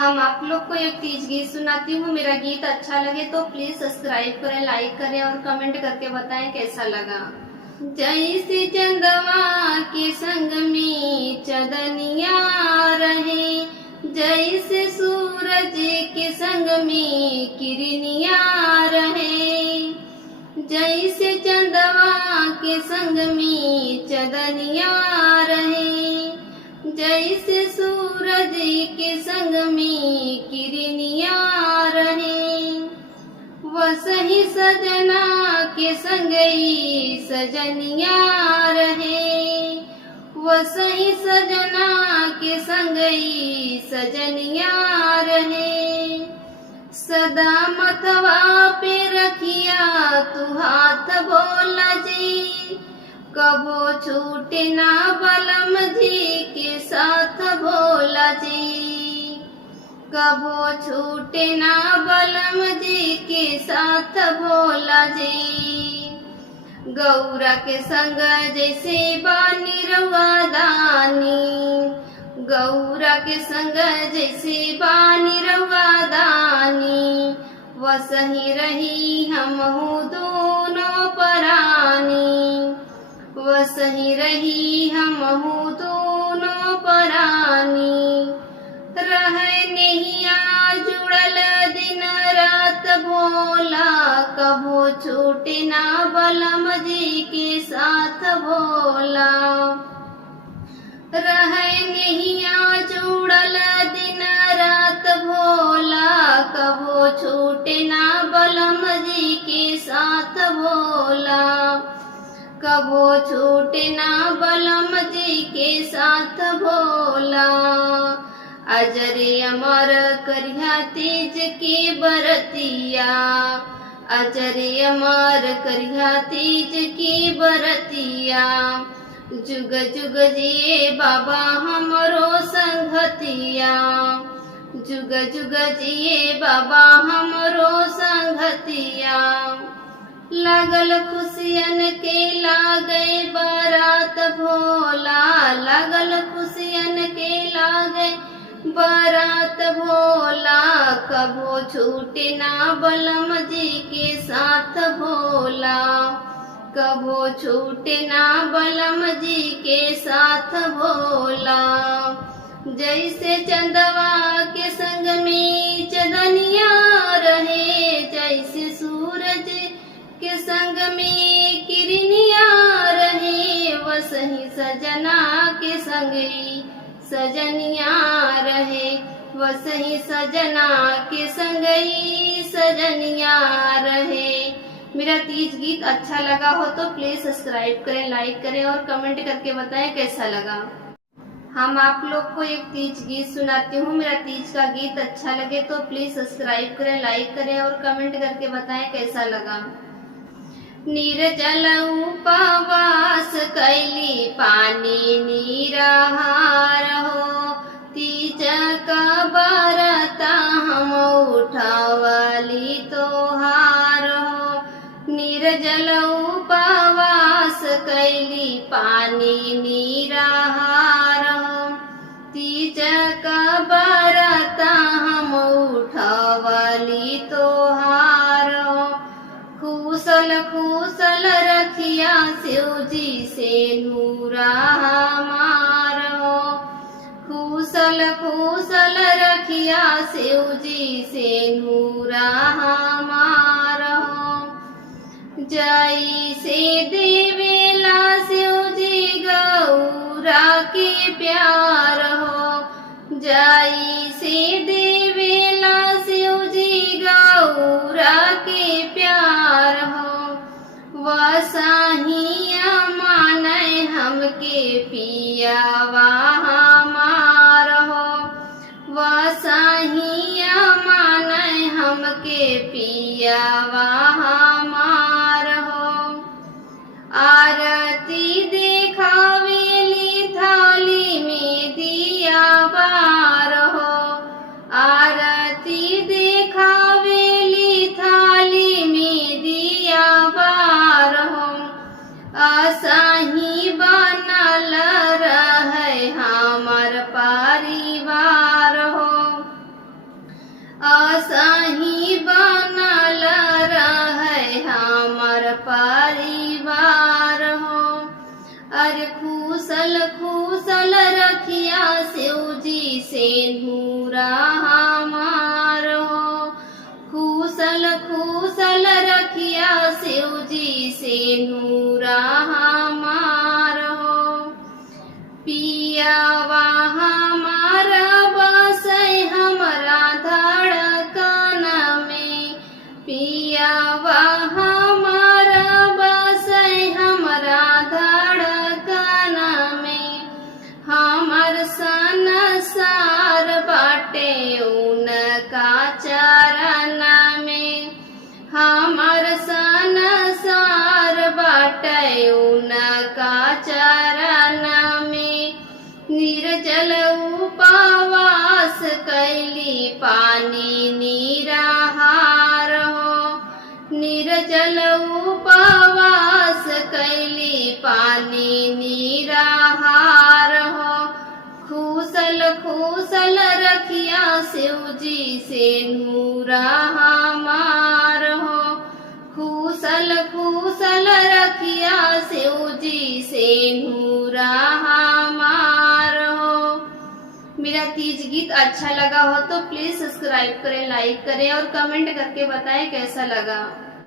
हम आप लोग को एक तीज गीत सुनाती हूँ। मेरा गीत अच्छा लगे तो प्लीज सब्सक्राइब करें, लाइक करें और कमेंट करके बताएं कैसा लगा। जैसे चंदवा के संग में चंदनिया रहे, जैसे सूरज के संग में किरनिया रहे, जैसे चंदवा के संग में चंदनिया रहे, जैसे सूरज के संग में किरनिया रहे, वसही सजना के संगई सजनिया रहे, वसही सजना के संगई सजनिया रहे। सदा मतवा पे रखिया तू हाथ भोला जी, कबो छूटे ना बलम जी के साथ भोला जी, कबो छूटे ना बलम जी के साथ भोला जी। गौरा के संग जैसे बानी रवा दानी, गौरा के संग जैसे बानी रवा दानी, वसही रही हमहू दोनों परानी, वसही रही हमहू दोनों परानी। रहे नैया जुड़ल दिन रात भोला, कभो छूटे ना बलम जी के साथ भोला। रहे नैया जुड़ल दिन रात भोला, कभो छूटे ना बलम जी के साथ भोला, कबो छूटे ना बलम जी के साथ भोला। अजरे अमर करिया तीज की बरतिया, अजरे अमर करिया तीज की बरतिया, जुग जुग जिए बाबा हमरो संगतिया, जुग जुग जिए बाबा हमरो संगतिया। लागल खुशियन के लागे बारात भोला, लागल खुशियन के लागे बारात भोला, कबो छूटे ना बलम जी के साथ भोला, कबो छूटे ना बलम जी के साथ भोला। जैसे चंदवा के संग में चंदनिया रहे, जैसे सूरज के संग में किरनिया रहे, वसही सजना के संगई सजनिया रहे, वसही सजना के संगई सजनिया रहे। मेरा तीज गीत अच्छा लगा हो तो प्लीज सब्सक्राइब करें, लाइक करें और कमेंट करके बताएं कैसा लगा। हम आप लोग को एक तीज गीत सुनाती हूँ। मेरा तीज का गीत अच्छा लगे तो प्लीज सब्सक्राइब करें, लाइक करें और कमेंट करके बताएं कैसा लगा। निर्जल उपवास कैली पानी निराहार हो, तीज का बरता हम उठावली तोहार हो। निर्जल उपवास कैली पानी निराहार हो, तीज का बरता हम उठावली तोहार हो। खुशल खुशल रखिया शिव जी से नूरा हमार हो, खुशल खुशल रखिया शिव जी से नूरा हमार हो। जय से देवेला शिव जी गौरा के प्यार हो, जय से देवेला शिव जी गौरा के प्यार हो। वसाहिया माने हमके पियावा हमार हो, वसाहिया माने हमके पियावा हमार हो। आरती देखावेली थाली में दिया बार हो, आरती देखावेली थाली में दिया बार हो। असाही बनल रहे हमर परिवार हो, नूरा हमार हो। खुशल खुशल रखिया शिव जी से नूरा हमार हो। पियावा हमारा बसै हमरा धड़कन में, पियावा हमारा बसै हमरा धड़कन में। हमर संसार बाटे उनका चरण में, हमर संसार बाटे उनका चरण में। निर्जल उपवास कैली पानी निराहार हो, निर्जल उपवास कैली पानी निराहार हो। खुशल खुशल रखिया शिव जी से नूरा हमार हो। खुशल खुशल रखिया शिव जी से नूरा हमार हो। मेरा तीज गीत अच्छा लगा हो तो प्लीज सब्सक्राइब करें, लाइक करें और कमेंट करके बताएं कैसा लगा।